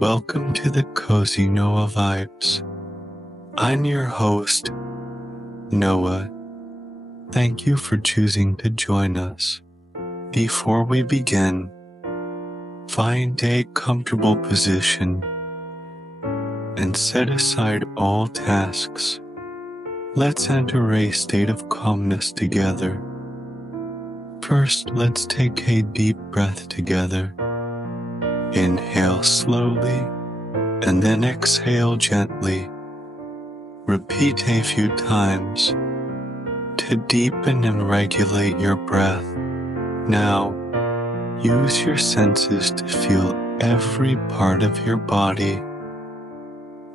Welcome to the Cozy Noah Vibes. I'm your host, Noah. Thank you for choosing to join us. Before we begin, find a comfortable position and set aside all tasks. Let's enter a state of calmness together. First, let's take a deep breath together. Inhale slowly and then exhale gently. Repeat a few times to deepen and regulate your breath. Now, use your senses to feel every part of your body,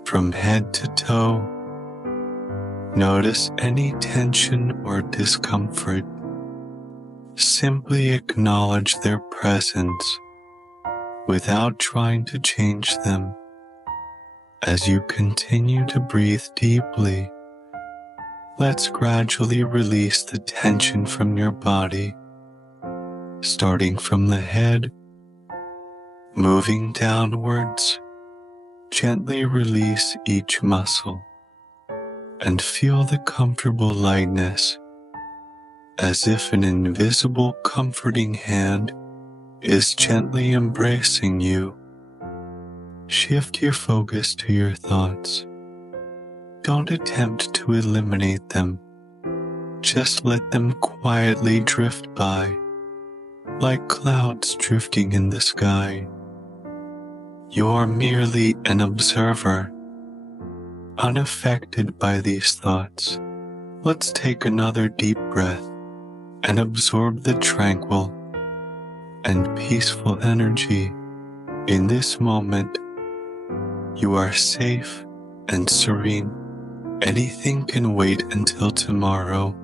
from head to toe. Notice any tension or discomfort. Simply acknowledge their presence without trying to change them. As you continue to breathe deeply, let's gradually release the tension from your body, starting from the head, moving downwards. Gently release each muscle and feel the comfortable lightness, as if an invisible comforting hand is gently embracing you. Shift your focus to your thoughts. Don't attempt to eliminate them. Just let them quietly drift by, like clouds drifting in the sky. You're merely an observer, unaffected by these thoughts. Let's take another deep breath and absorb the tranquil and peaceful energy. In this moment, you are safe and serene. Anything can wait until tomorrow.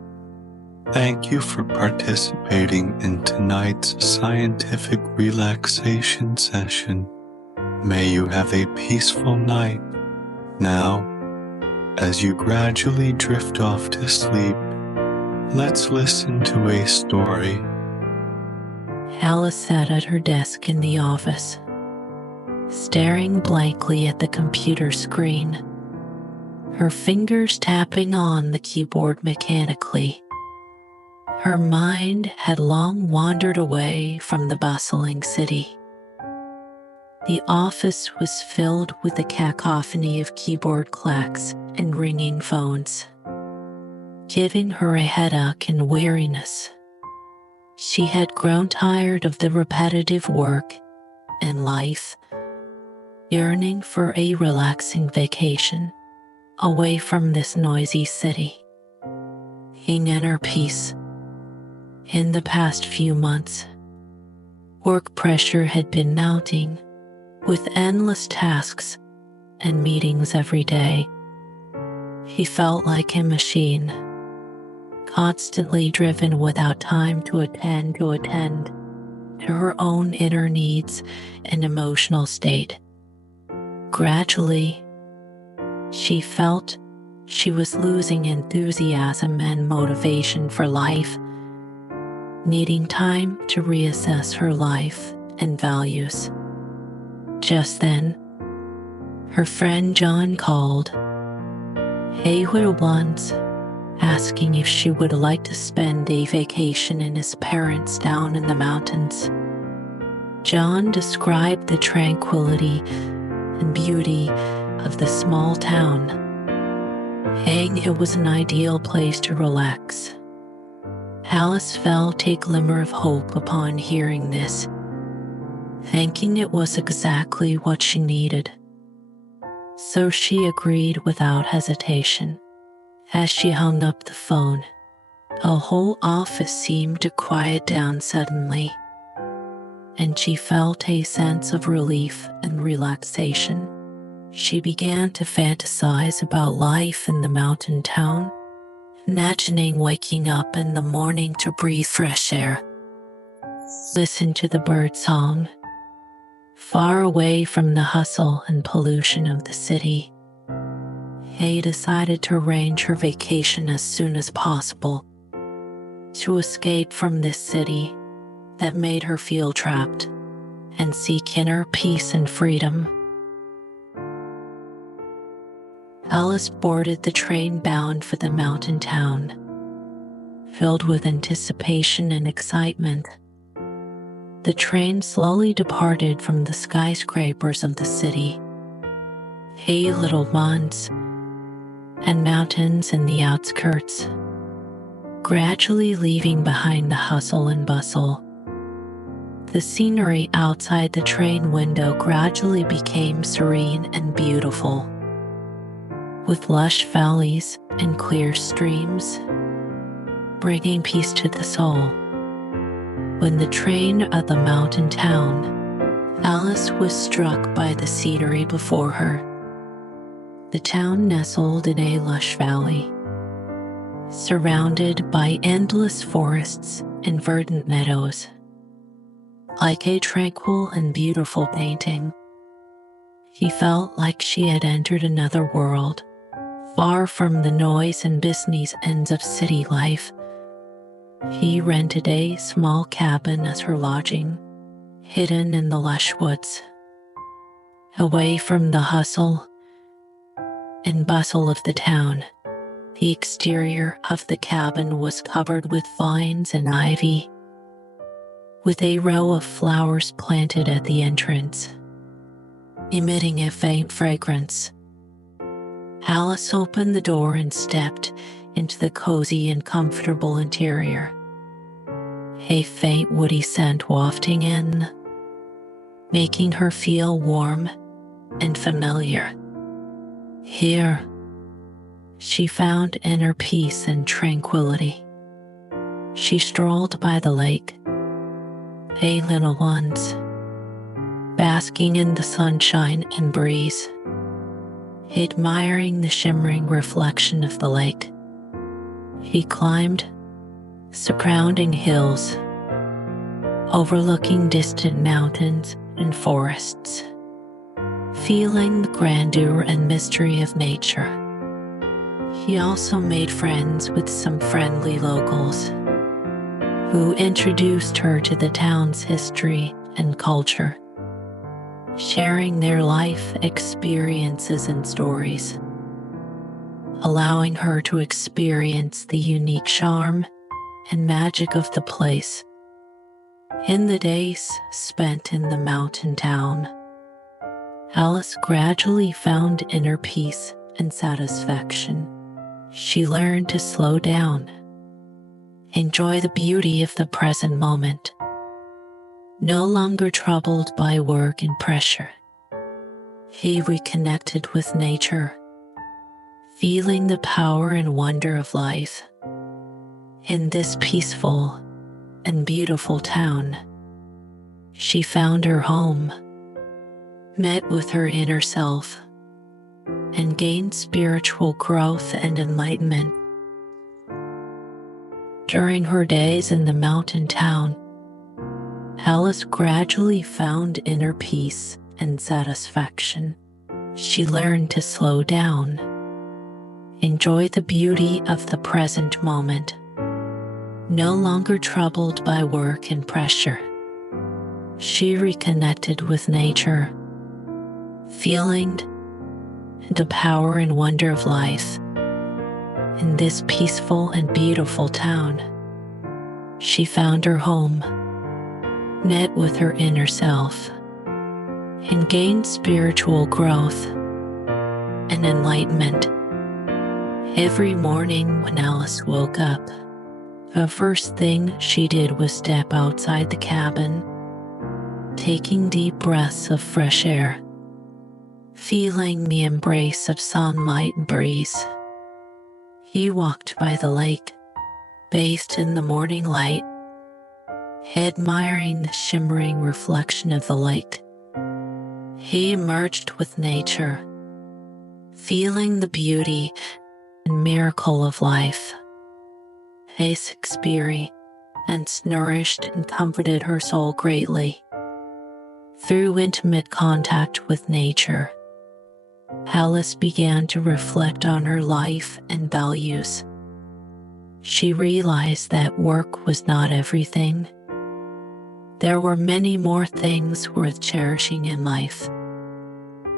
Thank you for participating in tonight's scientific relaxation session. May you have a peaceful night. Now, as you gradually drift off to sleep, let's listen to a story. Alice sat at her desk in the office, staring blankly at the computer screen, her fingers tapping on the keyboard mechanically. Her mind had long wandered away from the bustling city. The office was filled with a cacophony of keyboard clacks and ringing phones, giving her a headache and weariness. She had grown tired of the repetitive work and life, yearning for a relaxing vacation away from this noisy city. Inner peace. In the past few months, work pressure had been mounting, with endless tasks and meetings every day. He felt like a machine, constantly driven without time to attend to her own inner needs and emotional state. Gradually, she felt she was losing enthusiasm and motivation for life, needing time to reassess her life and values. Just then, her friend John called. He would once asking if she would like to spend a vacation in his parents down in the mountains. John described the tranquility and beauty of the small town, saying it was an ideal place to relax. Alice felt a glimmer of hope upon hearing this, thinking it was exactly what she needed. So she agreed without hesitation. As she hung up the phone, the whole office seemed to quiet down suddenly, and she felt a sense of relief and relaxation. She began to fantasize about life in the mountain town, imagining waking up in the morning to breathe fresh air, listen to the bird song, far away from the hustle and pollution of the city. Hay decided to arrange her vacation as soon as possible, to escape from this city that made her feel trapped and seek inner peace and freedom. Alice boarded the train bound for the mountain town. Filled with anticipation and excitement, the train slowly departed from the skyscrapers of the city. Hey, little ponds and mountains in the outskirts, gradually leaving behind the hustle and bustle. The scenery outside the train window gradually became serene and beautiful, with lush valleys and clear streams, bringing peace to the soul. When the train at the mountain town, Alice was struck by the scenery before her. The town nestled in a lush valley, surrounded by endless forests and verdant meadows. Like a tranquil and beautiful painting, she felt like she had entered another world, far from the noise and business ends of city life. She rented a small cabin as her lodging, hidden in the lush woods, away from the hustle and bustle of the town. The exterior of the cabin was covered with vines and ivy, with a row of flowers planted at the entrance, emitting a faint fragrance. Alice opened the door and stepped into the cozy and comfortable interior, a faint woody scent wafting in, making her feel warm and familiar. Here, she found inner peace and tranquility. She strolled by the lake, a little once, basking in the sunshine and breeze, admiring the shimmering reflection of the lake. He climbed surrounding hills, overlooking distant mountains and forests, feeling the grandeur and mystery of nature. He also made friends with some friendly locals, who introduced her to the town's history and culture, sharing their life experiences and stories, allowing her to experience the unique charm and magic of the place. In the days spent in the mountain town, Alice gradually found inner peace and satisfaction. She learned to slow down, enjoy the beauty of the present moment, no longer troubled by work and pressure. She reconnected with nature, feeling the power and wonder of life. In this peaceful and beautiful town, she found her home, met with her inner self, and gained spiritual growth and enlightenment. During her days in the mountain town, Alice gradually found inner peace and satisfaction. She learned to slow down, enjoy the beauty of the present moment, no longer troubled by work and pressure. She reconnected with nature, feeling the power and wonder of life. In this peaceful and beautiful town, she found her home, met with her inner self, and gained spiritual growth and enlightenment. Every morning when Alice woke up, the first thing she did was step outside the cabin, taking deep breaths of fresh air, feeling the embrace of sunlight and breeze. He walked by the lake, bathed in the morning light, admiring the shimmering reflection of the lake. He emerged with nature, feeling the beauty and miracle of life. His experience nourished and comforted her soul greatly. Through intimate contact with nature, Alice began to reflect on her life and values. She realized that work was not everything. There were many more things worth cherishing in life.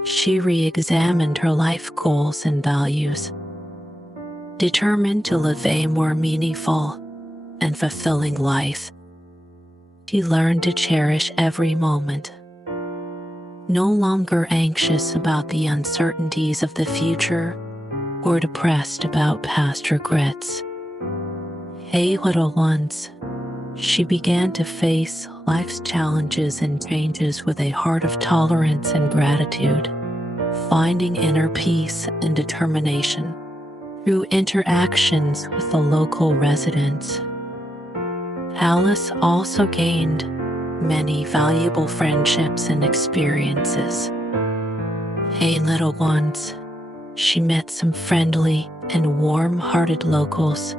She re-examined her life goals and values, determined to live a more meaningful and fulfilling life. She learned to cherish every moment, no longer anxious about the uncertainties of the future or depressed about past regrets. Hey, little ones, she began to face life's challenges and changes with a heart of tolerance and gratitude, finding inner peace and determination through interactions with the local residents. Alice also gained many valuable friendships and experiences. Hey, little ones, she met some friendly and warm-hearted locals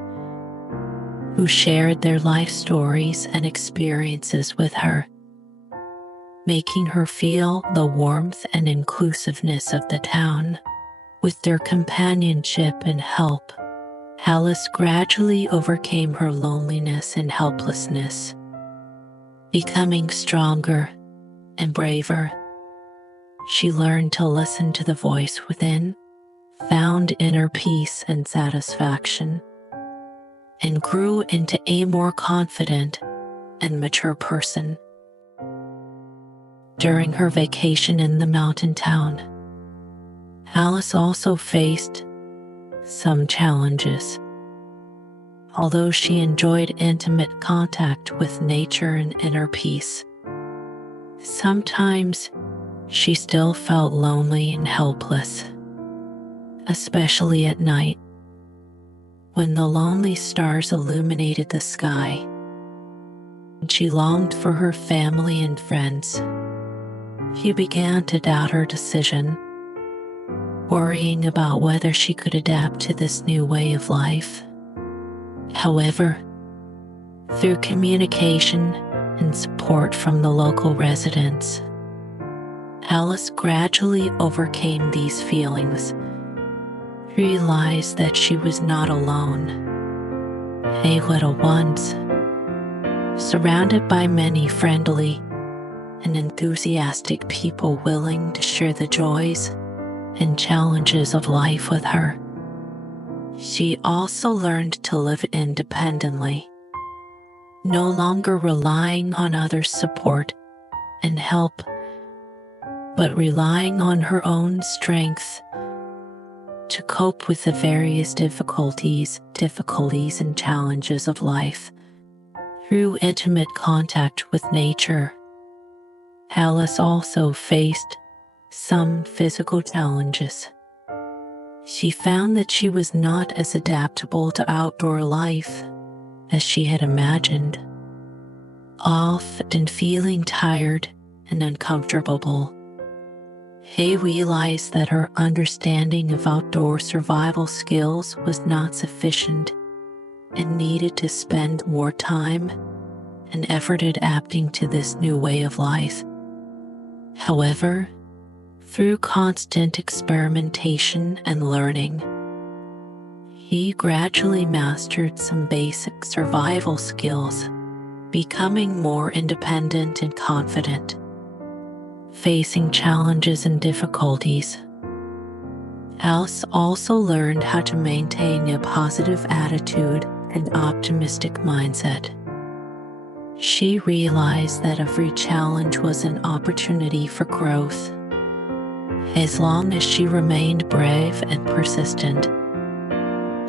who shared their life stories and experiences with her, making her feel the warmth and inclusiveness of the town. With their companionship and help, Alice gradually overcame her loneliness and helplessness, becoming stronger and braver. She learned to listen to the voice within, found inner peace and satisfaction, and grew into a more confident and mature person. During her vacation in the mountain town, Alice also faced some challenges. Although she enjoyed intimate contact with nature and inner peace, sometimes she still felt lonely and helpless, especially at night when the lonely stars illuminated the sky. She longed for her family and friends. She began to doubt her decision, worrying about whether she could adapt to this new way of life. However, through communication and support from the local residents, Alice gradually overcame these feelings, realized that she was not alone. Hey, little ones, surrounded by many friendly and enthusiastic people willing to share the joys and challenges of life with her, she also learned to live independently, no longer relying on others' support and help, but relying on her own strength to cope with the various difficulties and challenges of life. Through intimate contact with nature, Alice also faced some physical challenges. She found that she was not as adaptable to outdoor life as she had imagined, often feeling tired and uncomfortable. Hay realized that her understanding of outdoor survival skills was not sufficient and needed to spend more time and effort adapting to this new way of life. However, through constant experimentation and learning, he gradually mastered some basic survival skills, becoming more independent and confident. Facing challenges and difficulties, Alice also learned how to maintain a positive attitude and optimistic mindset. She realized that every challenge was an opportunity for growth. As long as she remained brave and persistent,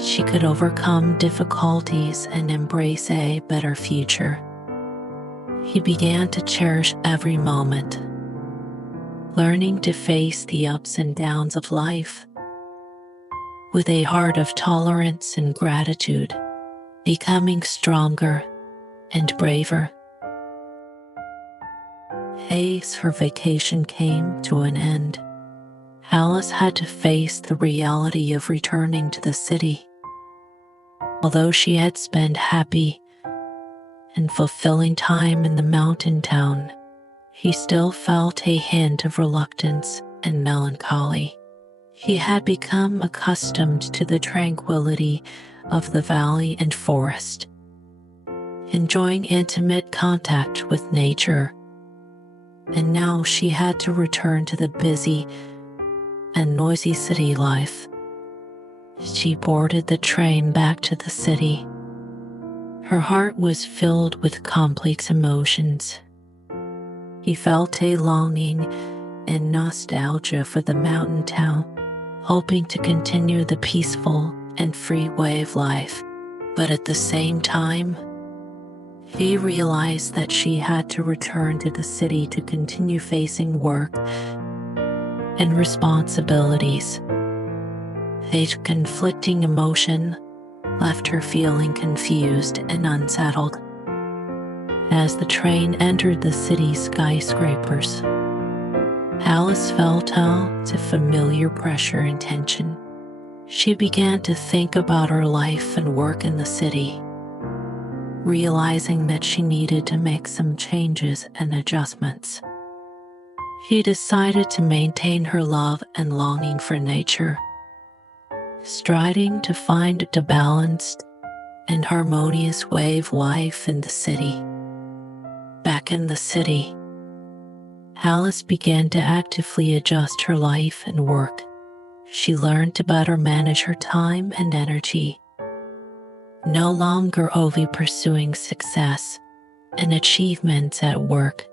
she could overcome difficulties and embrace a better future. He began to cherish every moment, learning to face the ups and downs of life with a heart of tolerance and gratitude, becoming stronger and braver. As her vacation came to an end, Alice had to face the reality of returning to the city. Although she had spent happy and fulfilling time in the mountain town, he still felt a hint of reluctance and melancholy. He had become accustomed to the tranquility of the valley and forest, enjoying intimate contact with nature, and now she had to return to the busy, and noisy city life. She boarded the train back to the city. Her heart was filled with complex emotions. He felt a longing and nostalgia for the mountain town, hoping to continue the peaceful and free way of life. But at the same time, he realized that she had to return to the city to continue facing work and responsibilities. A conflicting emotion left her feeling confused and unsettled. As the train entered the city's skyscrapers, Alice felt a familiar pressure and tension. She began to think about her life and work in the city, realizing that she needed to make some changes and adjustments. She decided to maintain her love and longing for nature, striving to find a balanced and harmonious way of life in the city. Back in the city, Alice began to actively adjust her life and work. She learned to better manage her time and energy, no longer only pursuing success and achievements at work,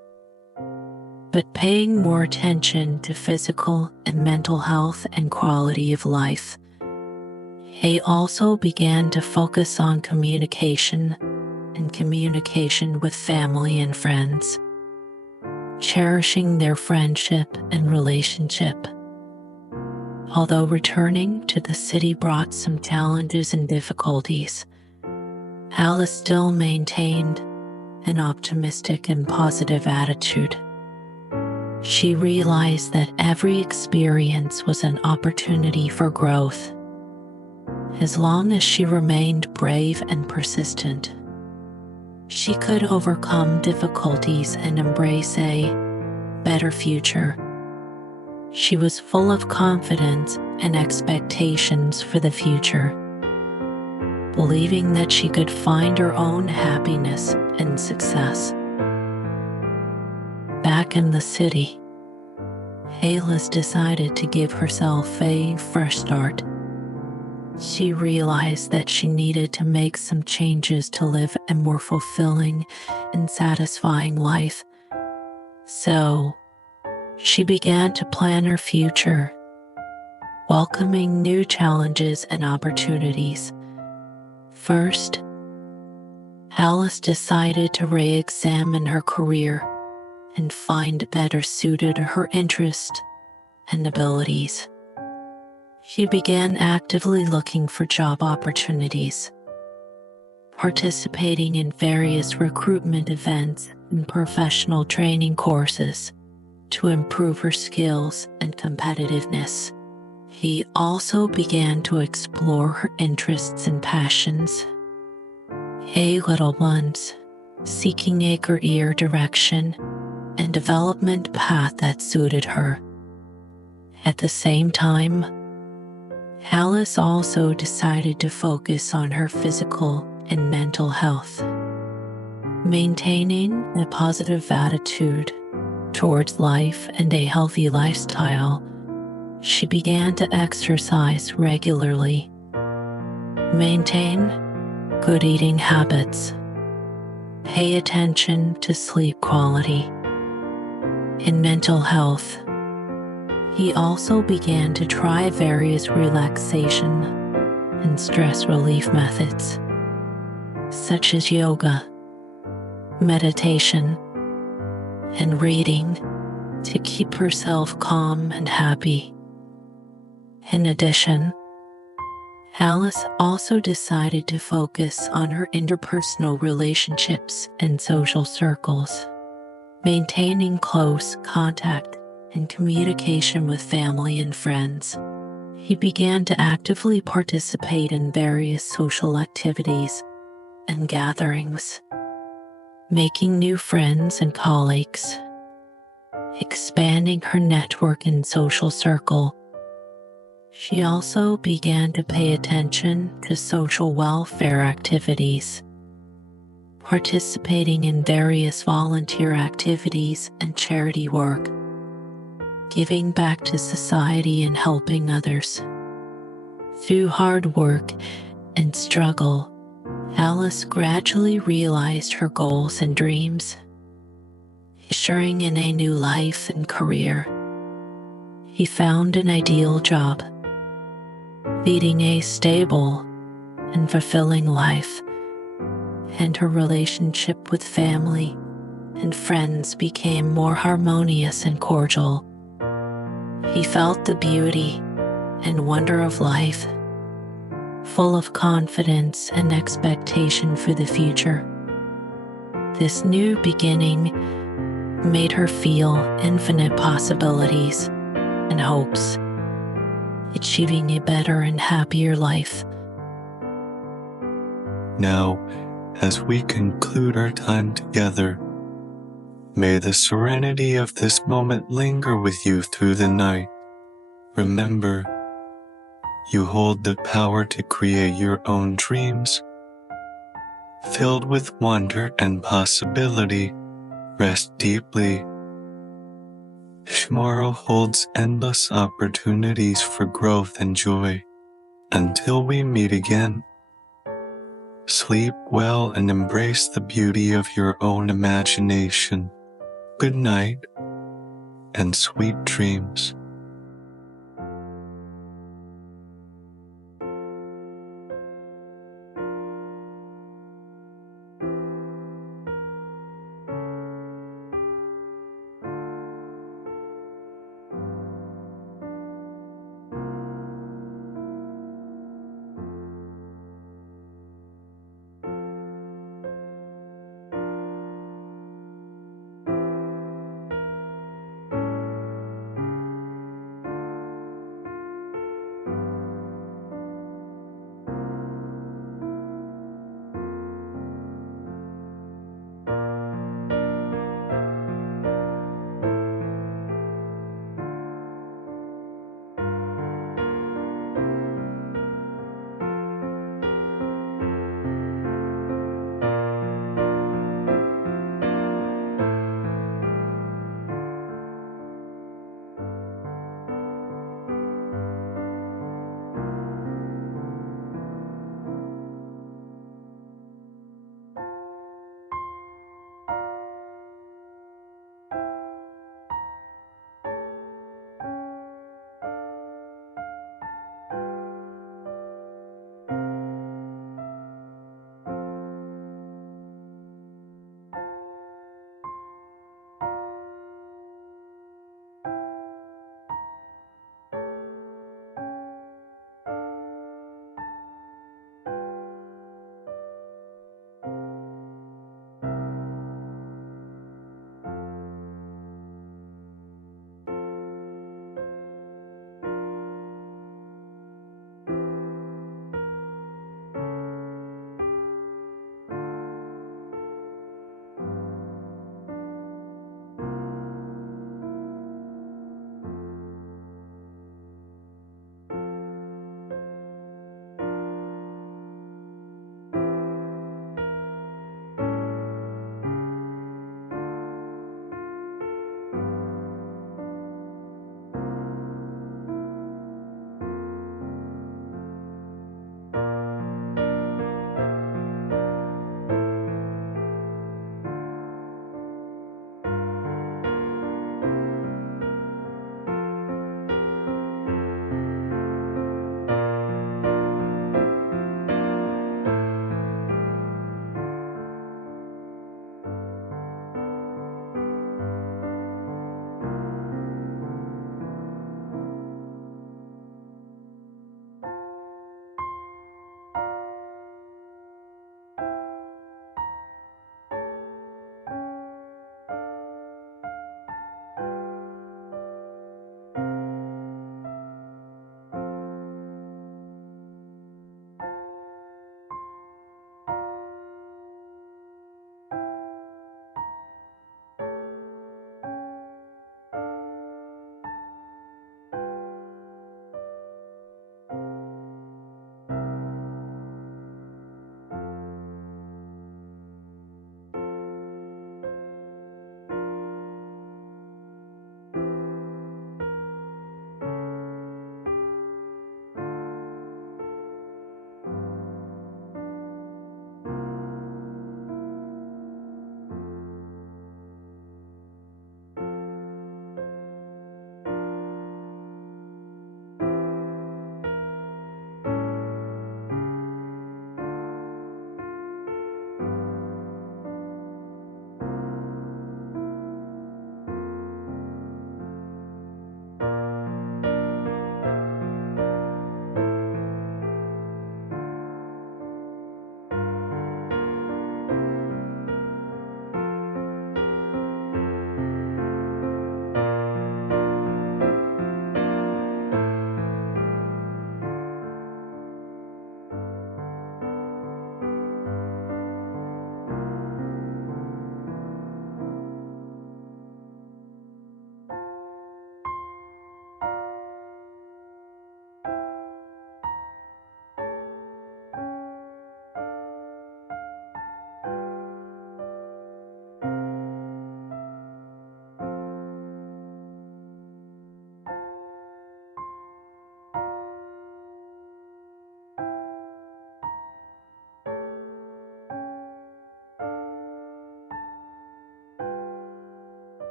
but paying more attention to physical and mental health and quality of life. He also began to focus on communication with family and friends, cherishing their friendship and relationship. Although returning to the city brought some challenges and difficulties, Alice still maintained an optimistic and positive attitude. She realized that every experience was an opportunity for growth, as long as she remained brave and persistent. She could overcome difficulties and embrace a better future. She was full of confidence and expectations for the future, believing that she could find her own happiness and success. Back in the city, Alice decided to give herself a fresh start. She realized that she needed to make some changes to live a more fulfilling and satisfying life. So, she began to plan her future, welcoming new challenges and opportunities. First, Alice decided to re-examine her career and find better suited her interests and abilities. She began actively looking for job opportunities, participating in various recruitment events and professional training courses to improve her skills and competitiveness. He also began to explore her interests and passions, little ones, seeking a career direction and development path that suited her. At the same time, Alice also decided to focus on her physical and mental health, maintaining a positive attitude towards life and a healthy lifestyle. She began to exercise regularly, maintain good eating habits, pay attention to sleep quality. In mental health, he also began to try various relaxation and stress relief methods, such as yoga, meditation, and reading, to keep herself calm and happy. In addition, Alice also decided to focus on her interpersonal relationships and social circles, maintaining close contact and communication with family and friends. He began to actively participate in various social activities and gatherings, making new friends and colleagues, expanding her network and social circle. She also began to pay attention to social welfare activities, participating in various volunteer activities and charity work. giving back to society and helping others. Through hard work and struggle, Alice gradually realized her goals and dreams, ushering in a new life and career. He found an ideal job, leading a stable and fulfilling life, and her relationship with family and friends became more harmonious and cordial. He felt the beauty and wonder of life, full of confidence and expectation for the future. This new beginning made her feel infinite possibilities and hopes, achieving a better and happier life. Now, as we conclude our time together, may the serenity of this moment linger with you through the night. Remember, you hold the power to create your own dreams. Filled with wonder and possibility, rest deeply. Tomorrow holds endless opportunities for growth and joy. Until we meet again, sleep well and embrace the beauty of your own imagination. Good night and sweet dreams.